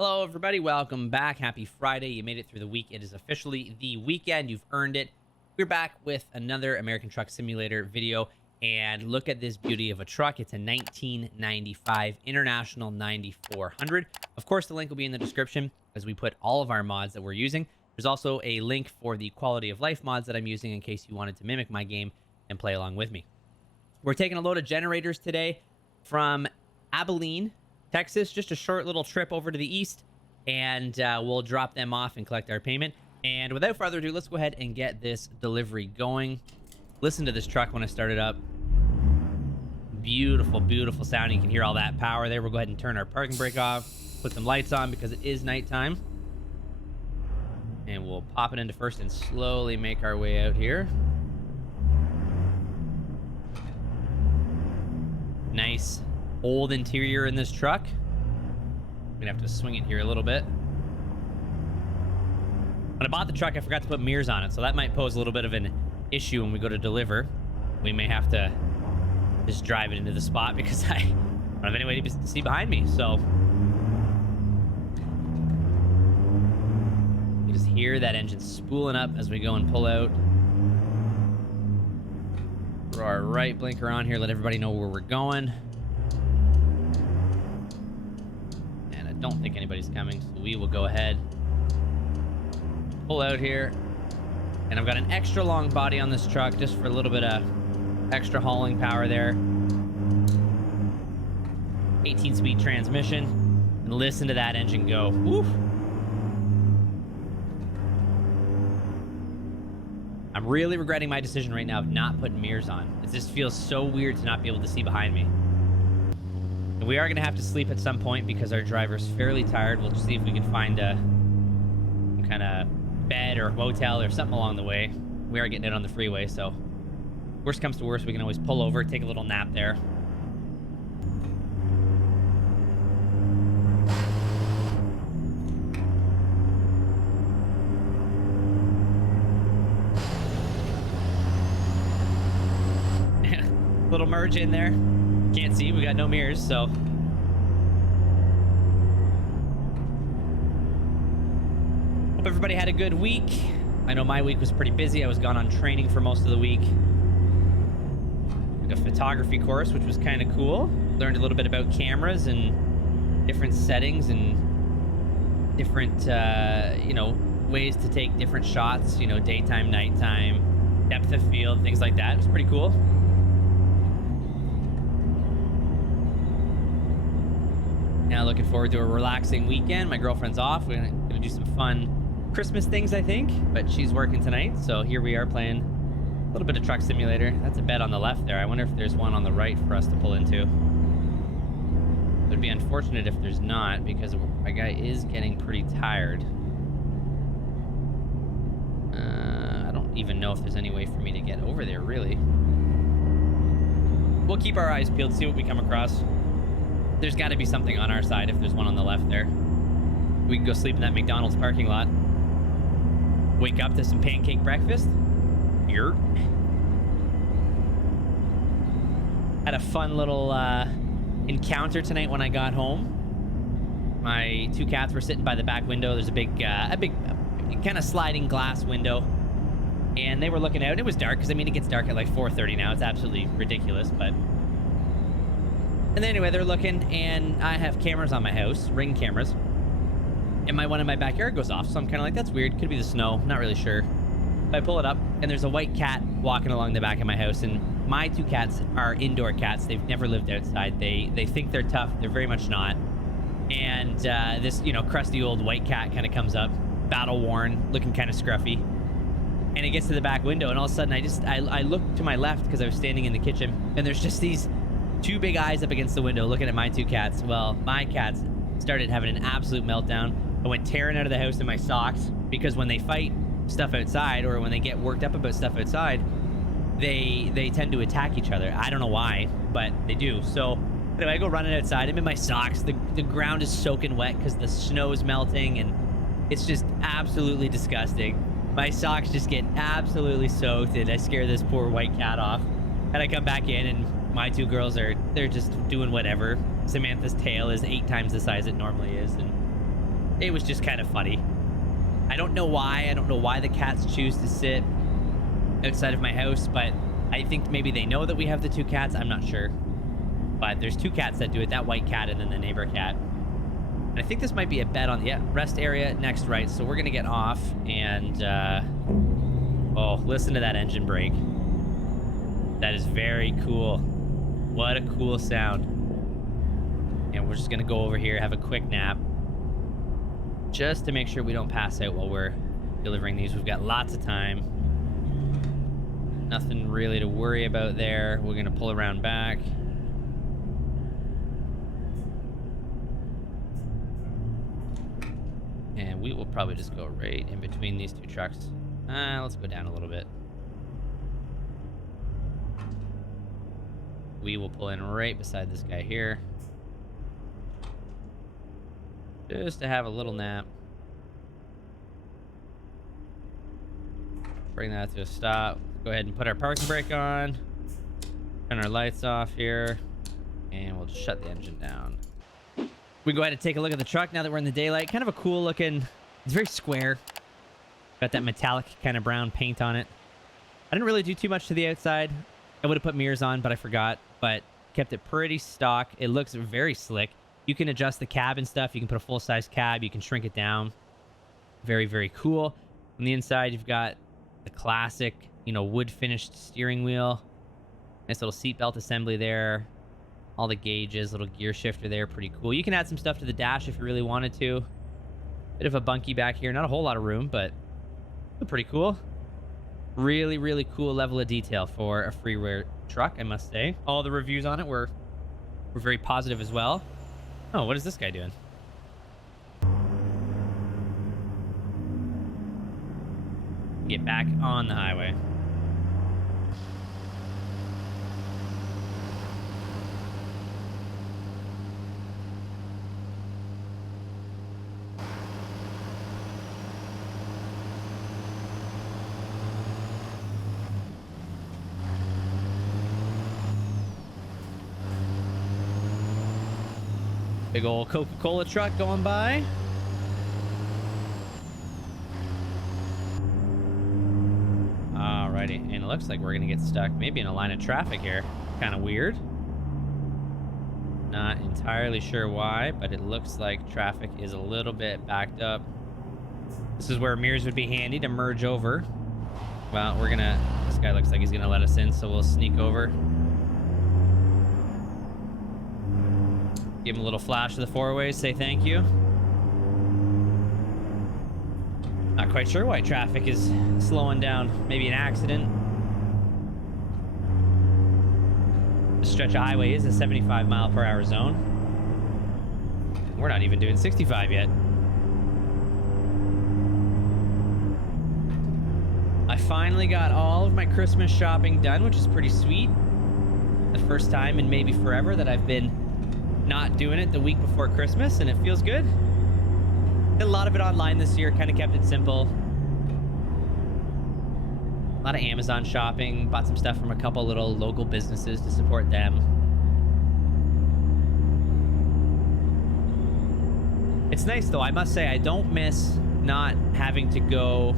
Hello, everybody. Welcome back. Happy Friday. You made it through the week. It is officially the weekend. You've earned it. We're back with another American Truck Simulator video. And look at this beauty of a truck. It's a 1995 International 9400. Of course, the link will be in the description as we put all of our mods that we're using. There's also a link for the quality of life mods that I'm using in case you wanted to mimic my game and play along with me. We're taking a load of generators today from Abilene, Texas, just a short little trip over to the east, and we'll drop them off and collect our payment. And without further ado, let's go ahead and get this delivery going. Listen to this truck when I start it up. Beautiful, beautiful sound. You can hear all that power there. We'll go ahead and turn our parking brake off, put some lights on because it is nighttime. And we'll pop it into first and slowly make our way out here. Nice old interior in this truck. I'm gonna have to swing it here a little bit. When I bought the truck, I forgot to put mirrors on it, so that might pose a little bit of an issue when we go to deliver. We may have to just drive it into the spot because I don't have any way to see behind me. So you just hear that engine spooling up as we go and pull out. Throw our right blinker on here, let everybody know where we're going. Don't think anybody's coming, so we will go ahead, pull out here. And I've got an extra long body on this truck just for a little bit of extra hauling power there. 18-speed transmission, and listen to that engine go. Woo. I'm really regretting my decision right now of not putting mirrors on. It just feels so weird to not be able to see behind me. And we are going to have to sleep at some point because our driver's fairly tired. We'll just see if we can find some kind of bed or motel or something along the way. We are getting it on the freeway, so worst comes to worst, we can always pull over, take a little nap there. Little merge in there. Can't see, we got no mirrors, so hope everybody had a good week. I know my week was pretty busy. I was gone on training for most of the week. Took a photography course, which was kind of cool. Learned a little bit about cameras and different settings and different ways to take different shots, daytime, nighttime, depth of field, things like that. It was pretty cool. Now looking forward to a relaxing weekend. My girlfriend's off. We're gonna do some fun Christmas things, I think, but she's working tonight, so here we are playing a little bit of Truck Simulator. That's a bed on the left there. I wonder if there's one on the right for us to pull into. It would be unfortunate if there's not, because my guy is getting pretty tired. I don't even know if there's any way for me to get over there, really. We'll keep our eyes peeled, see what we come across. There's got to be something on our side if there's one on the left there. We can go sleep in that McDonald's parking lot. Wake up to some pancake breakfast. Here. Had a fun little encounter tonight when I got home. My two cats were sitting by the back window. There's a big kind of sliding glass window. And they were looking out. It was dark because, it gets dark at like 4:30 now. It's absolutely ridiculous, but... And then anyway, they're looking, and I have cameras on my house, Ring cameras, and one in my backyard goes off, so I'm kind of like, that's weird. Could be the snow, not really sure. But I pull it up, and there's a white cat walking along the back of my house, and my two cats are indoor cats. They've never lived outside. They think they're tough. They're very much not. And this, crusty old white cat kind of comes up, battle-worn, looking kind of scruffy, and it gets to the back window, and all of a sudden, I look to my left because I was standing in the kitchen, and there's just these two big eyes up against the window looking at my two cats. Well, my cats started having an absolute meltdown. I went tearing out of the house in my socks because when they fight stuff outside or when they get worked up about stuff outside, they tend to attack each other. I don't know why, but they do. So anyway, I go running outside. I'm in my socks. The ground is soaking wet because the snow is melting, and it's just absolutely disgusting. My socks just get absolutely soaked, and I scare this poor white cat off. And I come back in, and my two girls they're just doing whatever. Samantha's tail is 8 times the size it normally is, and It was just kind of funny. I don't know why. I don't know why the cats choose to sit outside of my house, but I think maybe they know that we have the 2 cats. I'm not sure. But there's 2 cats that do it, that white cat and then the neighbor cat. And I think this might be a bed on the rest area next, right? So we're going to get off and, oh, listen to that engine brake. That is very cool. What a cool sound. And we're just going to go over here, have a quick nap. Just to make sure we don't pass out while we're delivering these. We've got lots of time. Nothing really to worry about there. We're going to pull around back. And we will probably just go right in between these 2 trucks. Let's go down a little bit. We will pull in right beside this guy here. Just to have a little nap. Bring that to a stop. Go ahead and put our parking brake on. Turn our lights off here. And we'll just shut the engine down. We go ahead and take a look at the truck now that we're in the daylight. Kind of a cool looking, it's very square. Got that metallic kind of brown paint on it. I didn't really do too much to the outside. I would have put mirrors on, but I forgot. But kept it pretty stock. It looks very slick. You can adjust the cab and stuff. You can put a full-size cab. You can shrink it down. Very, very cool. On the inside, you've got the classic, you know, wood-finished steering wheel. Nice little seatbelt assembly there. All the gauges, little gear shifter there. Pretty cool. You can add some stuff to the dash if you really wanted to. Bit of a bunkie back here. Not a whole lot of room, but pretty cool. Really, really cool level of detail for a freeware truck, I must say. All the reviews on it were very positive as well. Oh, what is this guy doing? Get back on the highway. Big old Coca-Cola truck going by. Alrighty, and it looks like we're gonna get stuck maybe in a line of traffic here. Kind of weird. Not entirely sure why, but it looks like traffic is a little bit backed up. This is where mirrors would be handy to merge over. Well, this guy looks like he's gonna let us in, so we'll sneak over. Give him a little flash of the 4-ways, say thank you. Not quite sure why traffic is slowing down. Maybe an accident. This stretch of highway is a 75-mile-per-hour zone. We're not even doing 65 yet. I finally got all of my Christmas shopping done, which is pretty sweet. The first time in maybe forever that I've been not doing it the week before Christmas, and it feels good. Did a lot of it online this year, kind of kept it simple. A lot of Amazon shopping, bought some stuff from a couple little local businesses to support them. It's nice though, I must say, I don't miss not having to go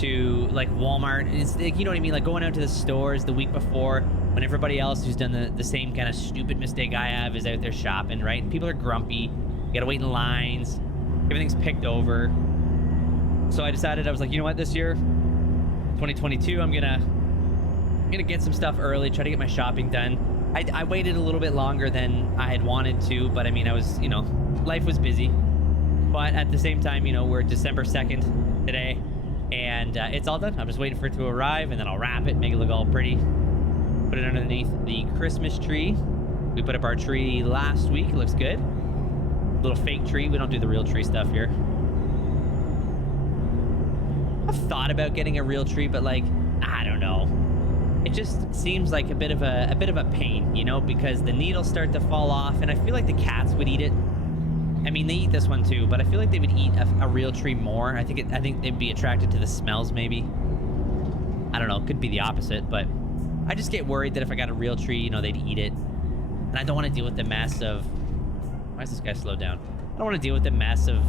to like Walmart. It's like, you know what I mean, like going out to the stores the week before when everybody else who's done the same kind of stupid mistake I have is out there shopping, right? And people are grumpy. You gotta wait in lines. Everything's picked over. So I decided, I was like, you know what, this year, 2022, I'm gonna get some stuff early, try to get my shopping done. I waited a little bit longer than I had wanted to, but I mean, I was, you know, life was busy. But at the same time, you know, we're December 2nd today, and it's all done. I'm just waiting for it to arrive, and then I'll wrap it, make it look all pretty. Put it underneath the Christmas tree. We put up our tree last week. It looks good. Little fake tree. We don't do the real tree stuff here. I've thought about getting a real tree, but like, I don't know. It just seems like a bit of a pain, you know, because the needles start to fall off, and I feel like the cats would eat it. I mean, they eat this one too, but I feel like they would eat a real tree more. I think they'd be attracted to the smells, maybe. I don't know. Could be the opposite, but I just get worried that if I got a real tree, you know, they'd eat it. And I don't want to deal with the mess of... Why is this guy slowed down? I don't want to deal with the mess of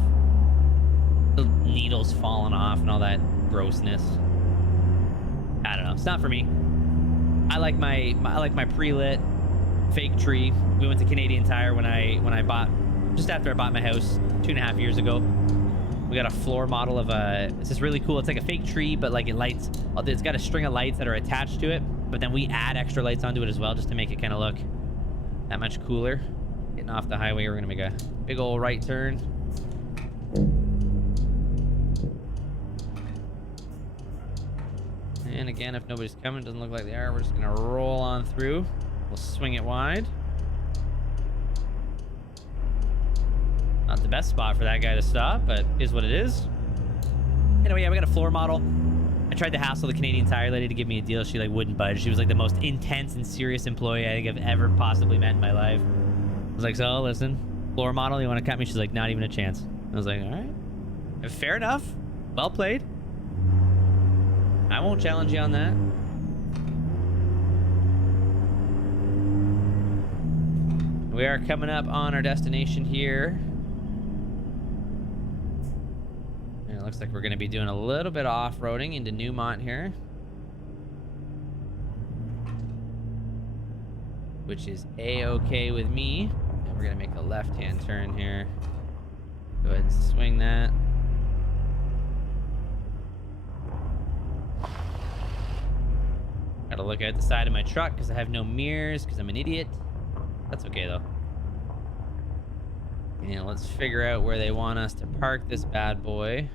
the needles falling off and all that grossness. I don't know. It's not for me. I like my pre-lit fake tree. We went to Canadian Tire when I bought, just after I bought my house 2.5 years ago. We got a floor model of it's just really cool. It's like a fake tree, but like it lights. It's got a string of lights that are attached to it, but then we add extra lights onto it as well, just to make it kind of look that much cooler. Getting off the highway, we're gonna make a big old right turn. And again, if nobody's coming, doesn't look like they are, we're just gonna roll on through. We'll swing it wide. Not the best spot for that guy to stop, but is what it is. Anyway, yeah, we got a floor model. I tried to hassle the Canadian Tire lady to give me a deal. She like wouldn't budge. She was like the most intense and serious employee I think I've ever possibly met in my life. I was like, so listen, floor model, you want to cut me? She's like, not even a chance. I was like, all right, fair enough. Well played. I won't challenge you on that. We are coming up on our destination here. And it looks like we're going to be doing a little bit of off-roading into Newmont here, which is a-okay with me. And we're going to make a left-hand turn here. Go ahead and swing that. Gotta look at the side of my truck because I have no mirrors because I'm an idiot. That's okay though. And let's figure out where they want us to park this bad boy.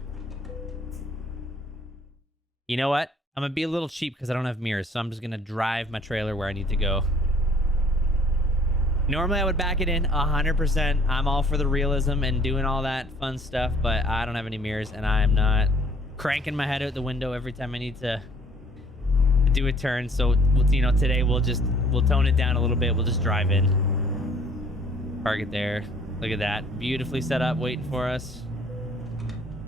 You know what? I'm gonna be a little cheap because I don't have mirrors, so I'm just gonna drive my trailer where I need to go. Normally I would back it in 100%. I'm all for the realism and doing all that fun stuff, but I don't have any mirrors and I am not cranking my head out the window every time I need to do a turn. So, you know, today we'll tone it down a little bit. We'll just drive in, park it there. Look at that, beautifully set up, waiting for us.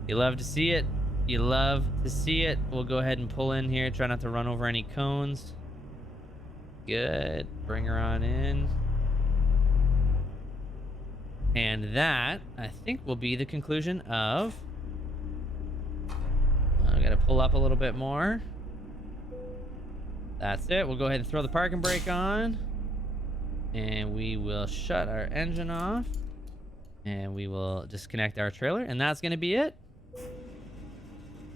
You love to see it. You love to see it. We'll go ahead and pull in here. Try not to run over any cones. Good. Bring her on in. And that, I think, will be the conclusion of... I gotta pull up a little bit more. That's it. We'll go ahead and throw the parking brake on. And we will shut our engine off. And we will disconnect our trailer. And that's going to be it.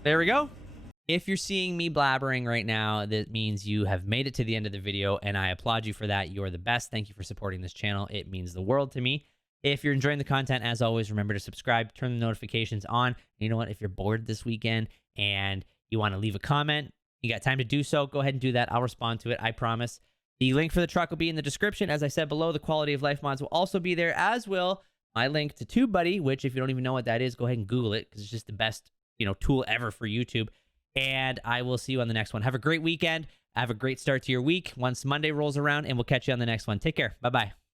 There we go. If you're seeing me blabbering right now, that means you have made it to the end of the video. And I applaud you for that. You're the best. Thank you for supporting this channel. It means the world to me. If you're enjoying the content, as always, remember to subscribe, turn the notifications on. And you know what? If you're bored this weekend and you want to leave a comment, you got time to do so, go ahead and do that. I'll respond to it, I promise. The link for the truck will be in the description. As I said below, the quality of life mods will also be there, as will my link to TubeBuddy, which if you don't even know what that is, go ahead and Google it because it's just the best, tool ever for YouTube. And I will see you on the next one. Have a great weekend. Have a great start to your week once Monday rolls around, and we'll catch you on the next one. Take care. Bye-bye.